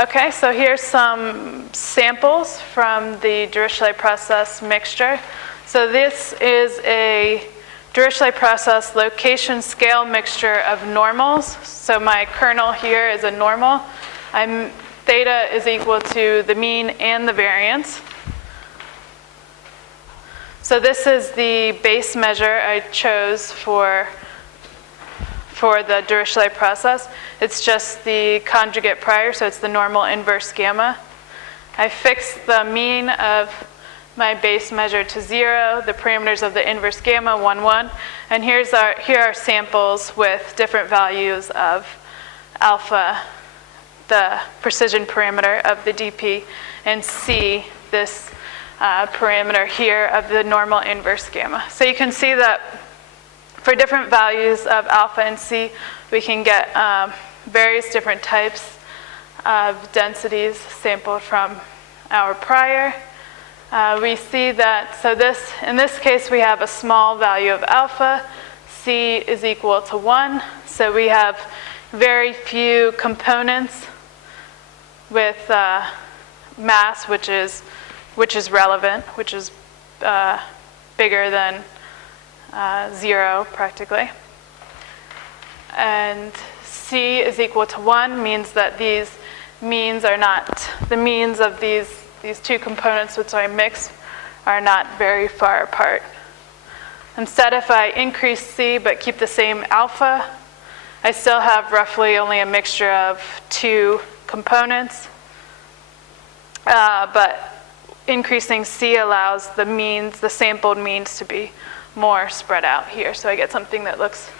Okay, so here's some samples from the Dirichlet process mixture. So this is a Dirichlet process location scale mixture of normals. So my kernel here is a normal. Theta is equal to the mean and the variance. So this is the base measure I chose for the Dirichlet process. It's just the conjugate prior, so it's the normal inverse gamma. I fixed the mean of my base measure to 0, the parameters of the inverse gamma, 1, 1. And here are samples with different values of alpha, the precision parameter of the dp, and c, this parameter here of the normal inverse gamma. So you can see that for different values of alpha and c, we can get various different types of densities sampled from our prior. We see that, so in this case, we have a small value of alpha. C is equal to 1. So we have very few components with mass, which is relevant, which is bigger than 0 practically. And C is equal to 1 means that these means are not, the means of these two components which I mix are not very far apart. Instead, if I increase C but keep the same alpha, I still have roughly only a mixture of 2 components. But increasing C allows the means, the sampled means, to be more spread out here. So I get something that looks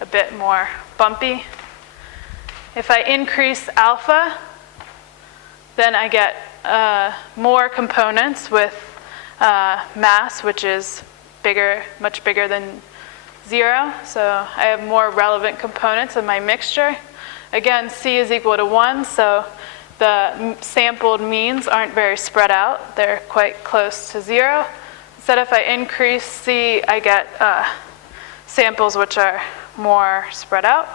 a bit more bumpy. If I increase alpha, then I get more components with mass, which is bigger, much bigger than 0. So I have more relevant components in my mixture. Again, C is equal to 1, so the sampled means aren't very spread out. They're quite close to 0. Instead, if I increase C, I get samples which are more spread out.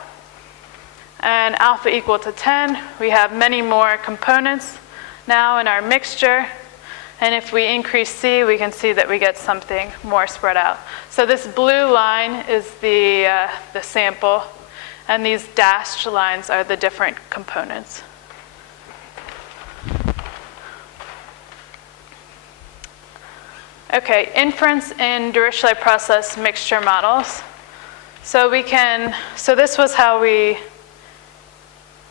And alpha equal to 10, we have many more components now in our mixture. And if we increase C, we can see that we get something more spread out. So this blue line is the sample, and these dashed lines are the different components. Okay, inference in Dirichlet process mixture models. So this was how we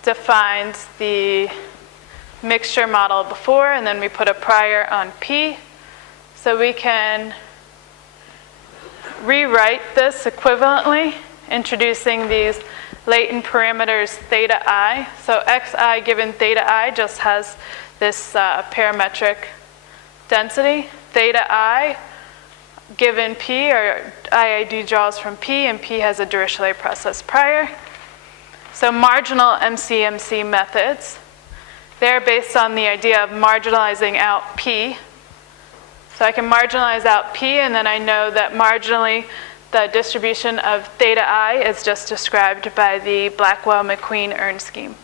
defined the mixture model before, and then we put a prior on P. So we can rewrite this equivalently, introducing these latent parameters theta I. So xi given theta I just has this parametric density. Theta I given P, or IID draws from P, and P has a Dirichlet process prior. So marginal MCMC methods, they're based on the idea of marginalizing out P. So I can marginalize out P, and then I know that marginally the distribution of theta I is just described by the Blackwell-McQueen-Ern scheme.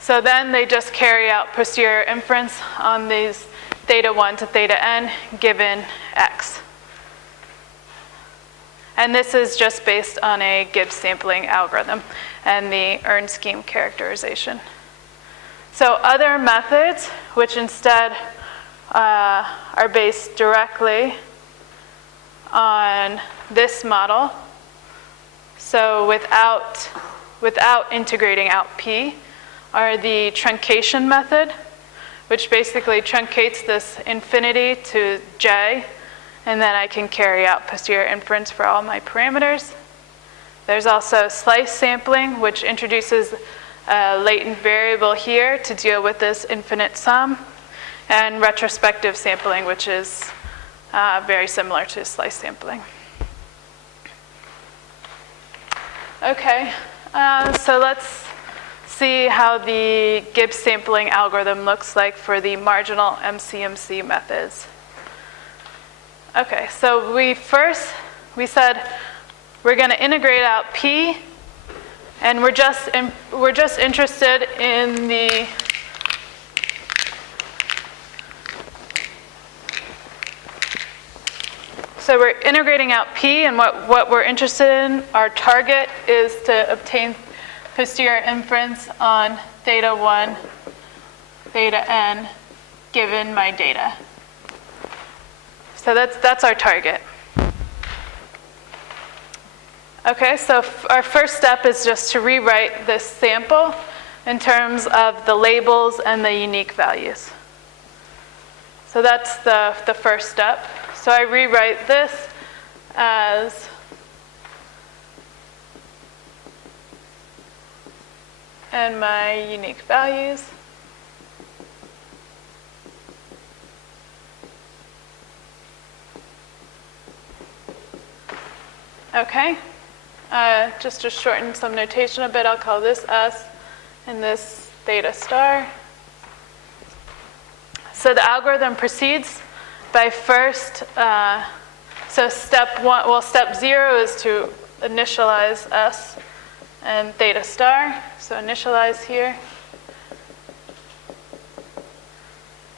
So then they just carry out posterior inference on these theta 1 to theta n given x. And this is just based on a Gibbs sampling algorithm and the Ern scheme characterization. So other methods, which instead are based directly on this model, so without integrating out P, are the truncation method, which basically truncates this infinity to J, and then I can carry out posterior inference for all my parameters. There's also slice sampling, which introduces a latent variable here to deal with this infinite sum, and retrospective sampling, which is very similar to slice sampling. Okay, so let's see how the Gibbs sampling algorithm looks like for the marginal MCMC methods. Okay, so we said we're going to integrate out P And we're just interested in the so we're integrating out P, and what we're interested in, our target is to obtain posterior inference on theta 1, theta n, given my data. So that's our target. Okay, so our first step is just to rewrite this sample in terms of the labels and the unique values. So that's the first step. So I rewrite this as and my unique values. Okay, just to shorten some notation a bit, I'll call this S and this theta star. So the algorithm proceeds by first, so step 0 is to initialize S and theta star. So initialize here.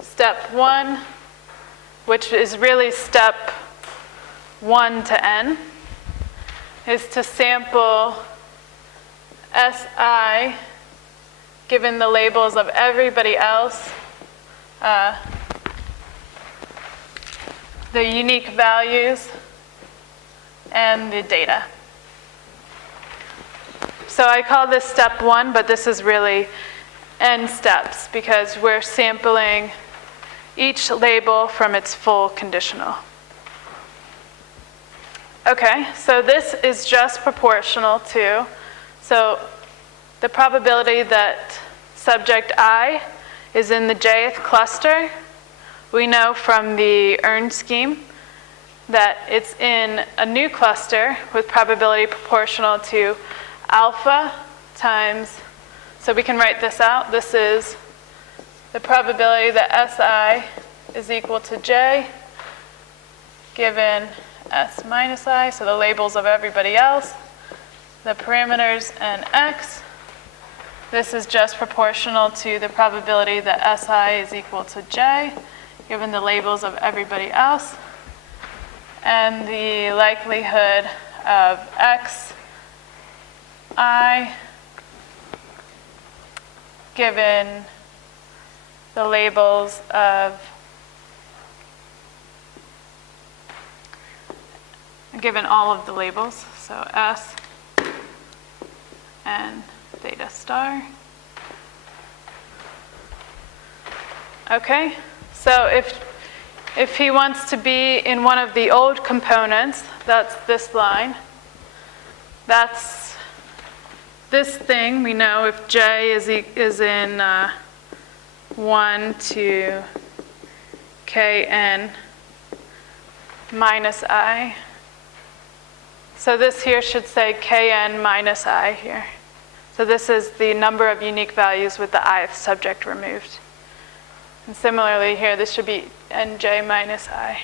Step 1, which is really step 1 to n, is to sample Si given the labels of everybody else, the unique values, and the data. So I call this step 1, but this is really n steps because we're sampling each label from its full conditional. Okay, so this is just proportional to, so the probability that subject I is in the jth cluster, we know from the EARN scheme that it's in a new cluster with probability proportional to alpha times, so we can write this out. This is the probability that Si is equal to J given S minus I, so the labels of everybody else, the parameters and X. This is just proportional to the probability that Si is equal to J given the labels of everybody else, and the likelihood of Xi given the labels of given all of the labels, so S and theta star. Okay, so if he wants to be in one of the old components, that's this line. That's this thing. We know if J is in 1 to Kn minus I. So this here should say Kn minus I here. So this is the number of unique values with the ith subject removed. And similarly here, this should be Nj minus I.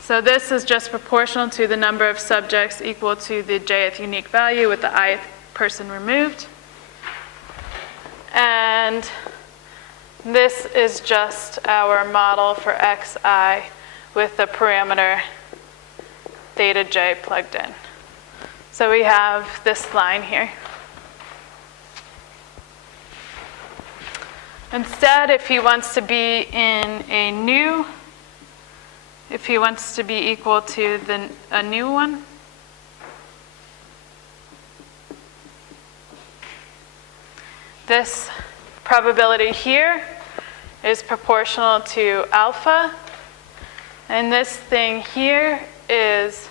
So this is just proportional to the number of subjects equal to the jth unique value with the ith person removed. And this is just our model for Xi with the parameter theta j plugged in. So we have this line here. Instead, if he wants to be in a new, if he wants to be equal to a new one, this probability here is proportional to alpha, and this thing here is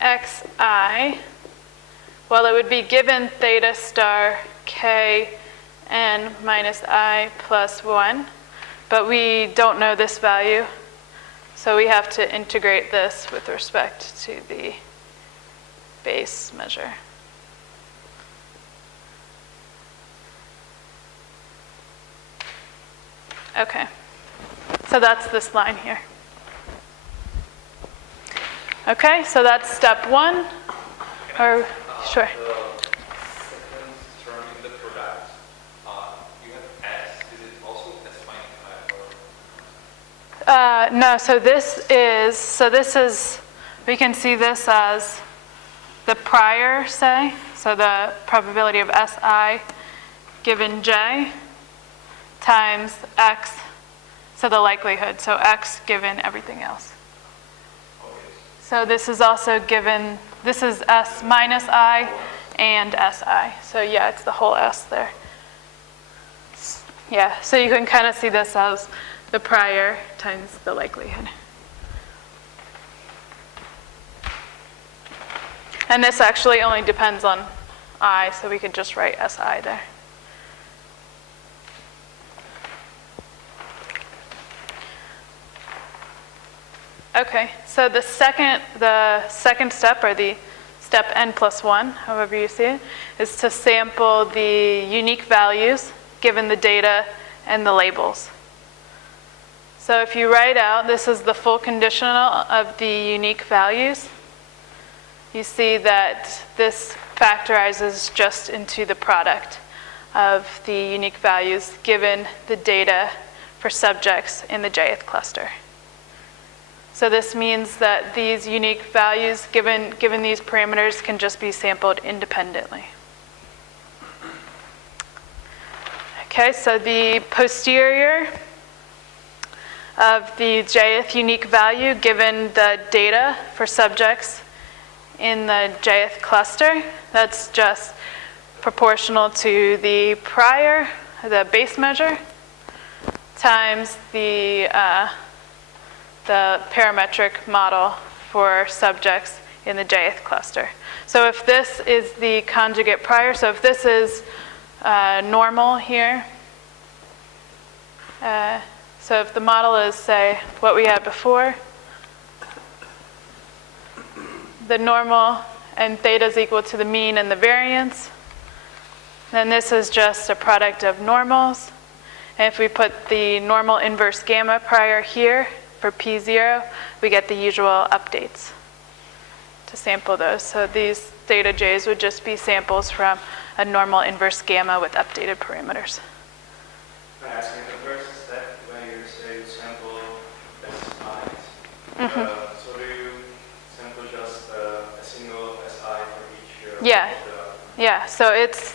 Xi. Well, it would be given theta star K n minus I plus 1, but we don't know this value, so we have to integrate this with respect to the base measure. Okay, so that's this line here. Okay, so that's step 1. Or, sure. The second term in the product, you have S. Is it also S minus I? No, so this is, we can see this as the prior, say, so the probability of Si given J times X, so the likelihood, so X given everything else. Okay. So this is also given, this is S minus I and Si. So yeah, it's the whole S there. Yeah, so you can kind of see this as the prior times the likelihood. And this actually only depends on I, so we could just write Si there. Okay, so the second step, or the step n+1, however you see it, is to sample the unique values given the data and the labels. So if you write out, this is the full conditional of the unique values. You see that this factorizes just into the product of the unique values given the data for subjects in the jth cluster. So this means that these unique values given these parameters can just be sampled independently. Okay, so the posterior of the jth unique value given the data for subjects in the jth cluster, that's just proportional to the prior, the base measure, times the parametric model for subjects in the jth cluster. So if this is the conjugate prior, so if this is normal here, so if the model is, say, what we had before, the normal and theta is equal to the mean and the variance, then this is just a product of normals. And if we put the normal inverse gamma prior here for P0, we get the usual updates to sample those. So these theta j's would just be samples from a normal inverse gamma with updated parameters. Can I ask you the first step when you say sample SIs? So do you sample just a single SI for each? Yeah. Yeah. So it's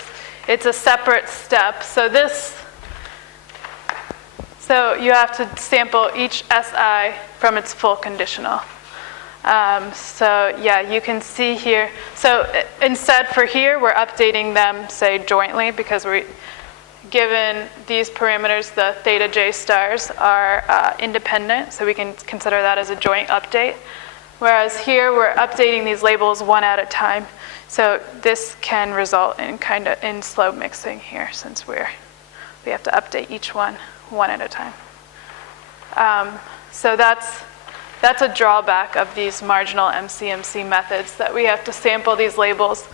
a separate step. So you have to sample each SI from its full conditional. So yeah, you can see here. So instead for here, we're updating them, say, jointly, because we're given these parameters, the theta j stars are independent, so we can consider that as a joint update. Whereas here, we're updating these labels one at a time. So this can result in slow mixing here, since we have to update each one at a time. So that's a drawback of these marginal MCMC methods, that we have to sample these labels,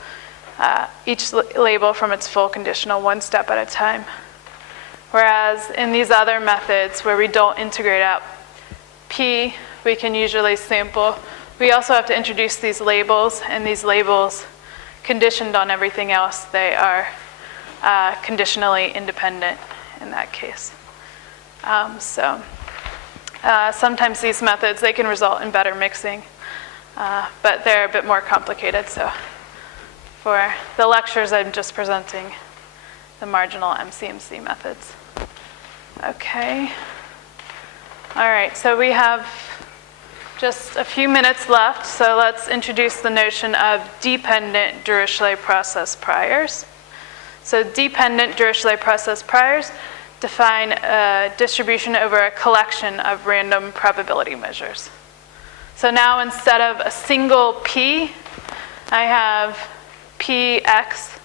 each label from its full conditional one step at a time. Whereas in these other methods where we don't integrate out P, we can usually sample. We also have to introduce these labels, and these labels, conditioned on everything else, they are conditionally independent in that case. Sometimes these methods, they can result in better mixing, but they're a bit more complicated. So for the lectures, I'm just presenting the marginal MCMC methods. Okay. All right, so we have just a few minutes left, so let's introduce the notion of dependent Dirichlet process priors. So dependent Dirichlet process priors define a distribution over a collection of random probability measures. So now instead of a single P, I have Px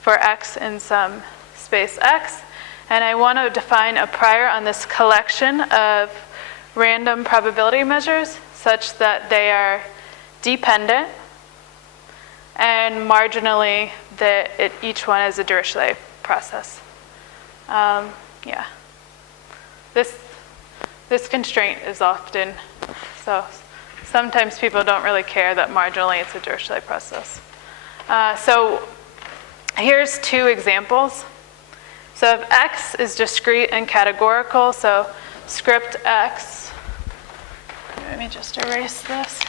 for x in some space x, and I want to define a prior on this collection of random probability measures such that they are dependent and marginally that each one is a Dirichlet process. Yeah. This constraint is often, so sometimes people don't really care that marginally it's a Dirichlet process. So here's two examples. So if X is discrete and categorical, so script X, let me just erase this.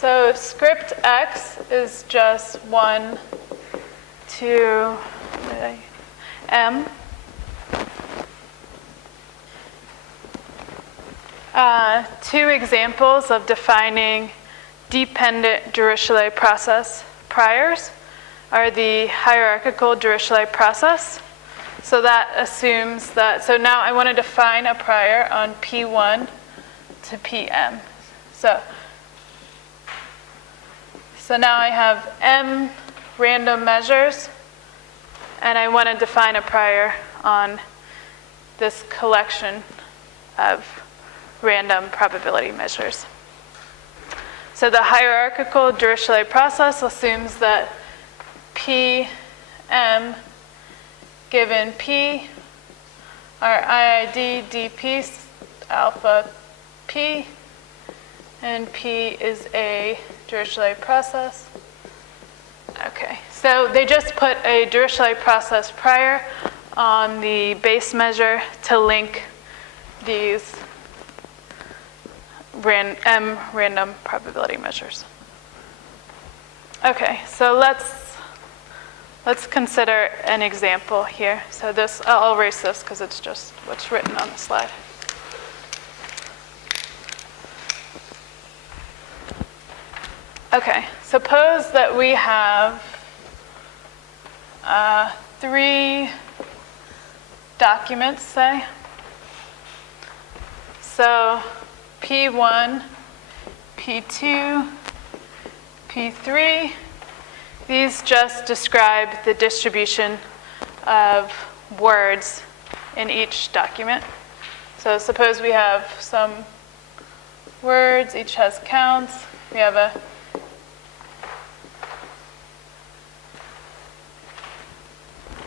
So if script X is just 1, 2, M, two examples of defining dependent Dirichlet process priors are the hierarchical Dirichlet process. So that assumes that, so now I want to define a prior on P1 to PM. So now I have M random measures, and I want to define a prior on this collection of random probability measures. So the hierarchical Dirichlet process assumes that PM given P are IID dP alpha P, and P is a Dirichlet process. Okay, so they just put a Dirichlet process prior on the base measure to link these M random probability measures. Okay, so let's consider an example here. So this, I'll erase this because it's just what's written on the slide. Okay, suppose that we have 3 documents, say. So P1, P2, P3, these just describe the distribution of words in each document. So suppose we have some words, each has counts. We have a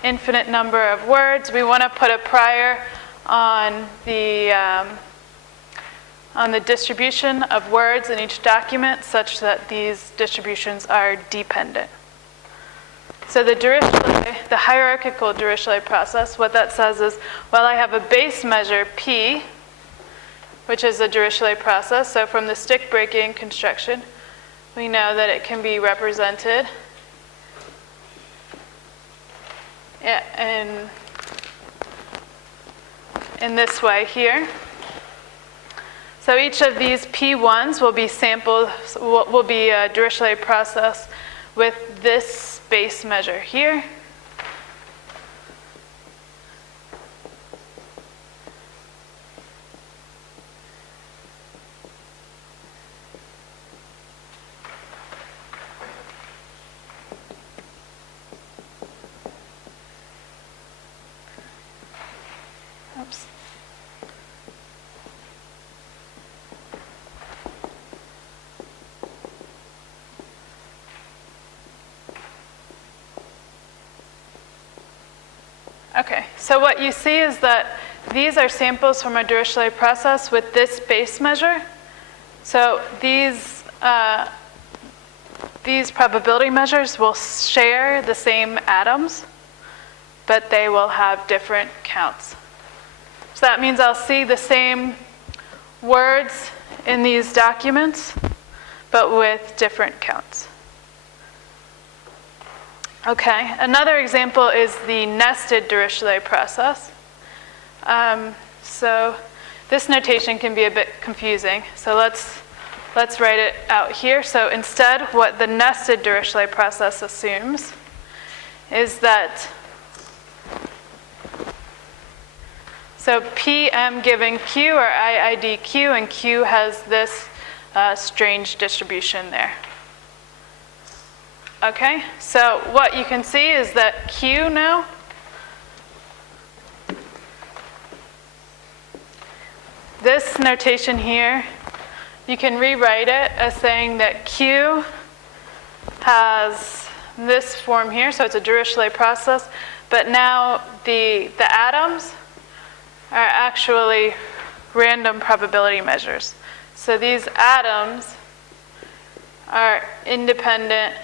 infinite number of words. We want to put a prior on the distribution of words in each document such that these distributions are dependent. So the hierarchical Dirichlet process, what that says is, well, I have a base measure P, which is a Dirichlet process. So from the stick breaking construction, we know that it can be represented in this way here. So each of these P1s will be a Dirichlet process with this base measure here. Oops. Okay, so what you see is that these are samples from a Dirichlet process with this base measure. So these probability measures will share the same atoms, but they will have different counts. So that means I'll see the same words in these documents, but with different counts. Okay, another example is the nested Dirichlet process. So this notation can be a bit confusing. So let's write it out here. So instead, what the nested Dirichlet process assumes is that, so PM given Q or IID Q, and Q has this strange distribution there. Okay, so what you can see is that Q now this notation here, you can rewrite it as saying that Q has this form here, so it's a Dirichlet process, but now the atoms are actually random probability measures. So these atoms are independent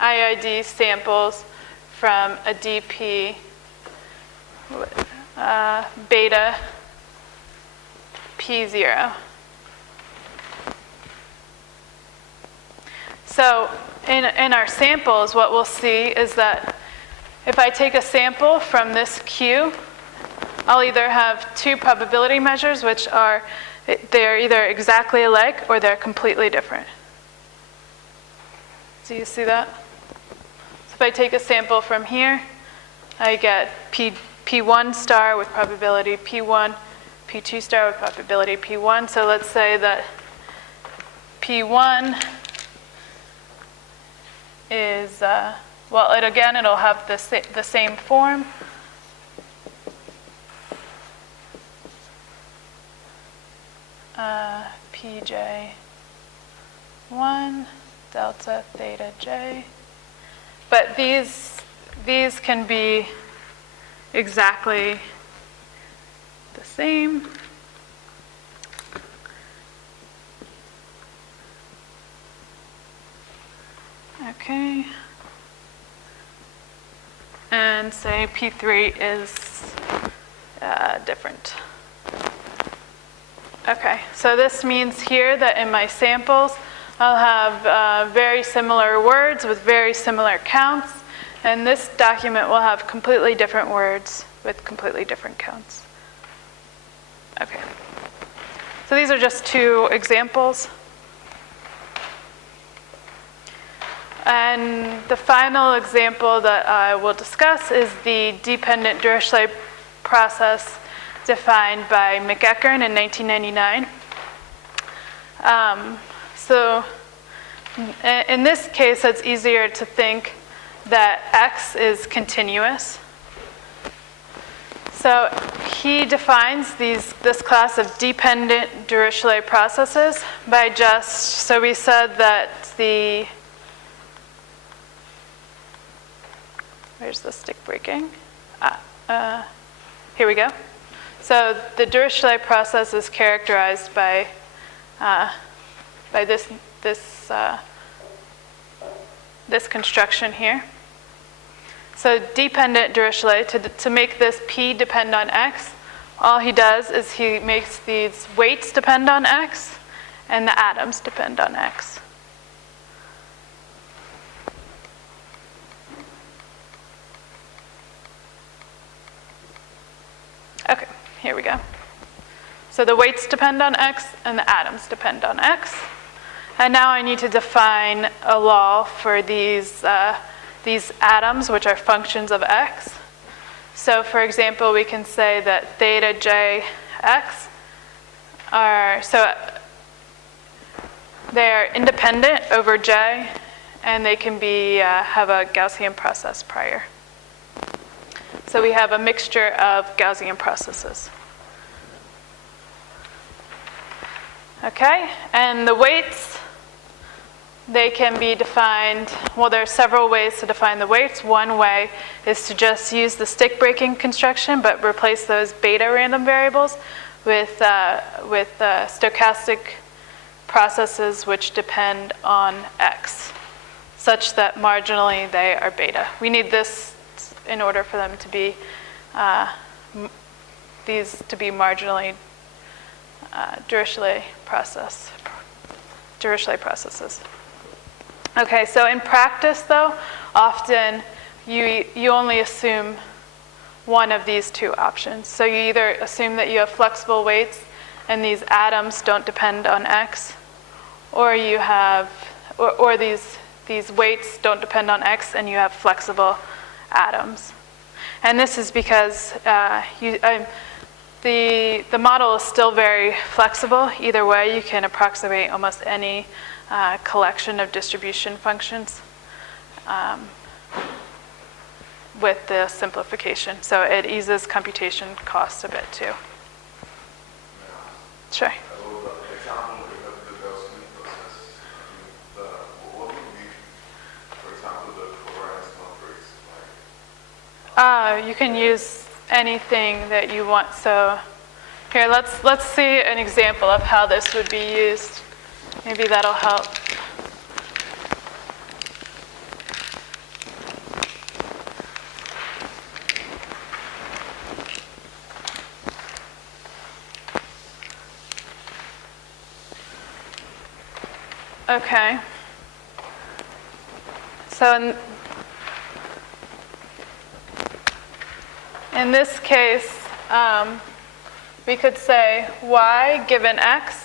IID samples from a DP beta P0. So in our samples, what we'll see is that if I take a sample from this Q, I'll either have two probability measures, which are, they're either exactly alike or they're completely different. Do you see that? So if I take a sample from here, I get P1 star with probability P1, P2 star with probability P1. So let's say that P1 is, well, it'll have the same form. PJ1 delta theta J. But these can be exactly the same. Okay. And say P3 is different. Okay, so this means here that in my samples, I'll have very similar words with very similar counts, and this document will have completely different words with completely different counts. Okay, so these are just two examples. And the final example that I will discuss is the dependent Dirichlet process defined by McEachern in 1999. So in this case, it's easier to think that X is continuous. So he defines this class of dependent Dirichlet processes by so we said that where's the stick breaking? Here we go. So the Dirichlet process is characterized by this construction here. So dependent Dirichlet, to make this P depend on X, all he does is he makes these weights depend on X and the atoms depend on X. Okay, here we go. So the weights depend on X and the atoms depend on X. And now I need to define a law for these atoms, which are functions of X. So for example, we can say that theta J X they are independent over J, and they can have a Gaussian process prior. So we have a mixture of Gaussian processes. Okay, and the weights, they can be defined, well, there are several ways to define the weights. One way is to just use the stick breaking construction, but replace those beta random variables with stochastic processes which depend on X, such that marginally they are beta. We need this in order for them to be, these to be marginally Dirichlet processes. Okay, so in practice though, often you only assume one of these two options. So you either assume that you have flexible weights and these atoms don't depend on X, or you have, or these weights don't depend on X and you have flexible atoms. And this is because the model is still very flexible. Either way, you can approximate almost any collection of distribution functions with the simplification. So it eases computation costs a bit too. Sure. You can use anything that you want. So here, let's see an example of how this would be used. Maybe that'll help. Okay. So in this case, we could say y given x,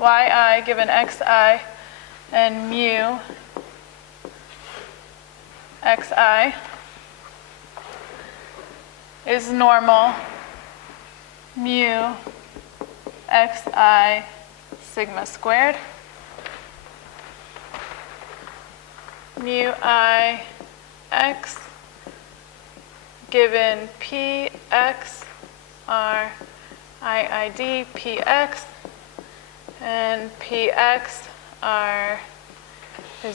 yi given xi, and mu xi is normal mu xi sigma squared. Mu I x given px are IID px, and px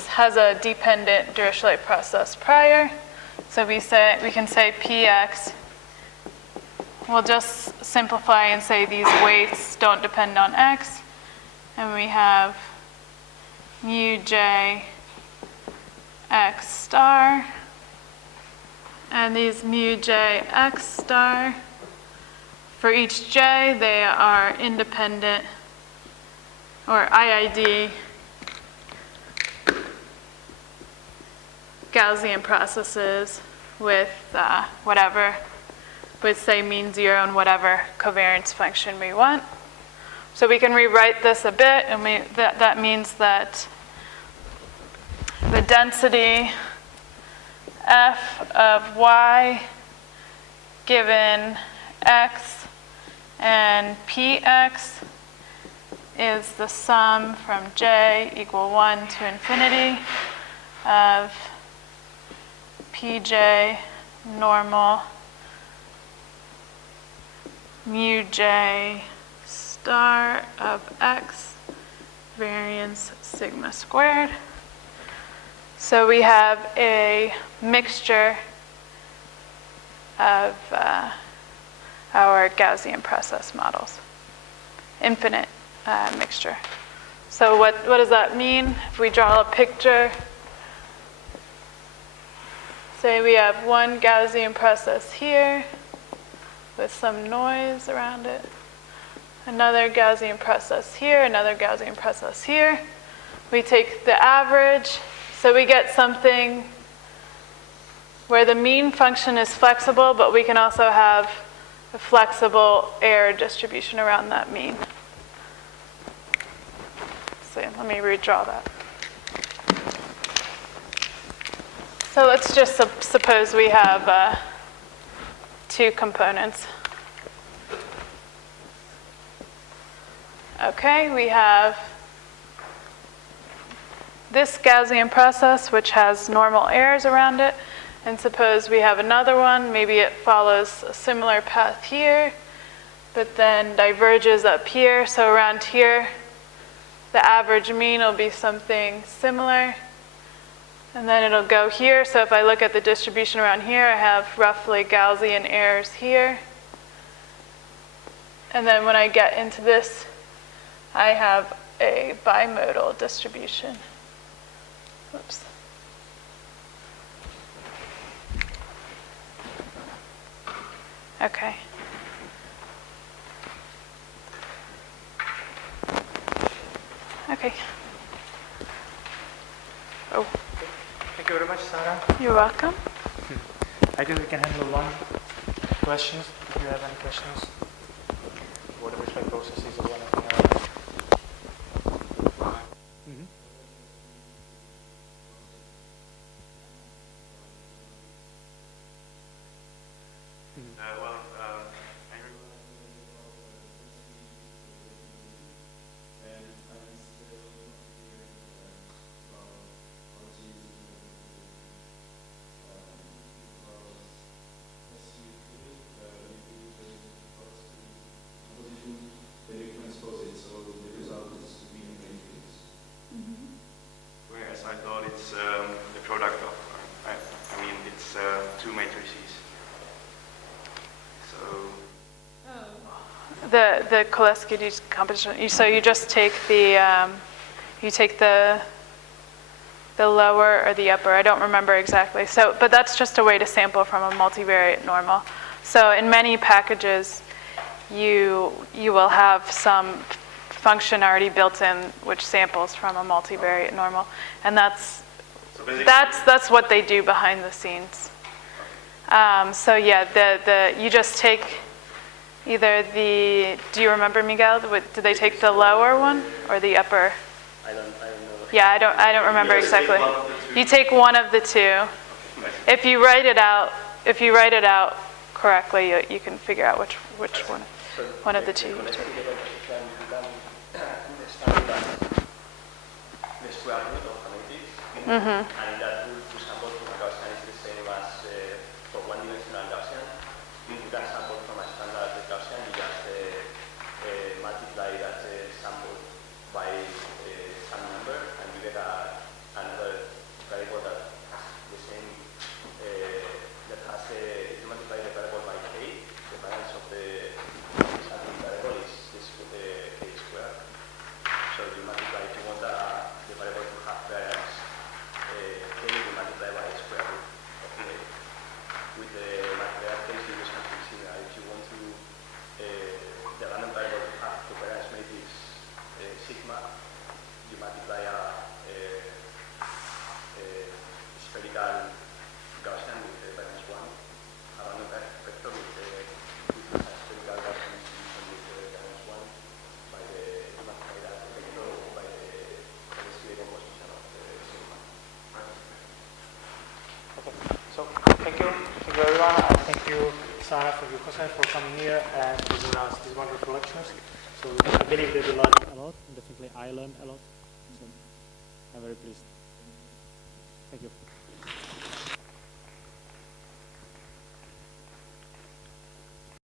has a dependent Dirichlet process prior. So we can say px. We'll just simplify and say these weights don't depend on x, and we have mu j x star, and these mu j x star, for each j, they are independent, or IID Gaussian processes with with say mean zero and whatever covariance function we want. So we can rewrite this a bit, and that means that the density f of y given x and px is the sum from j equal 1 to infinity of pj normal mu j star of x variance sigma squared. So we have a mixture of our Gaussian process models, infinite mixture. So what does that mean? If we draw a picture, say we have one Gaussian process here with some noise around it, another Gaussian process here, another Gaussian process here. We take the average, so we get something where the mean function is flexible, but we can also have a flexible error distribution around that mean. So let me redraw that. So let's just suppose we have two components. Okay, we have this Gaussian process, which has normal errors around it, and suppose we have another one, maybe it follows a similar path here, but then diverges up here. So around here, the average mean will be something similar, and then it'll go here. So if I look at the distribution around here, I have roughly Gaussian errors here. And then when I get into this, I have a bimodal distribution. Oops. Okay. Okay. Oh, Thank you very much, Sarah. you're welcome. I think we can handle one questions. If you have any questions, what the Dirichlet processes or anything else. Transport The Koleski decomposition. So you just take the lower or the upper. I don't remember exactly. So, but that's just a way to sample from a multivariate normal. So in many packages, you will have some function already built in which samples from a multivariate normal, and that's what they do behind the scenes. So yeah, you just take either the. Do you remember, Miguel? Do they take the lower one or the upper? I don't know. Yeah, I don't remember exactly. You take one of the two. If you write it out correctly, you can figure out which one of the two you take. Mm-hmm. And that would, for example, from a Gaussian is the same as for one-dimensional Gaussian. You can sample from a standard Gaussian, you just multiply that sample by some number, and you get another variable that has the same, you multiply the variable by k, the balance of the sampling variable is this with the k squared. So you multiply, if you want the variable to have variance, you multiply by the square root of k. With the multiplier case, you do something similar. If you want to, the random variable to have the variance matrix sigma, you multiply a spherical Gaussian with the variance 1, a random vector with a spherical Gaussian distribution with the variance 1 by the multiply that vector by the Koleski decomposition of the sigma. Okay, so thank you everyone, and thank you Sarah for your questions, for coming here and giving us these wonderful lectures. So I believe they will learn a lot, and definitely I learned a lot, so I'm very pleased. Thank you.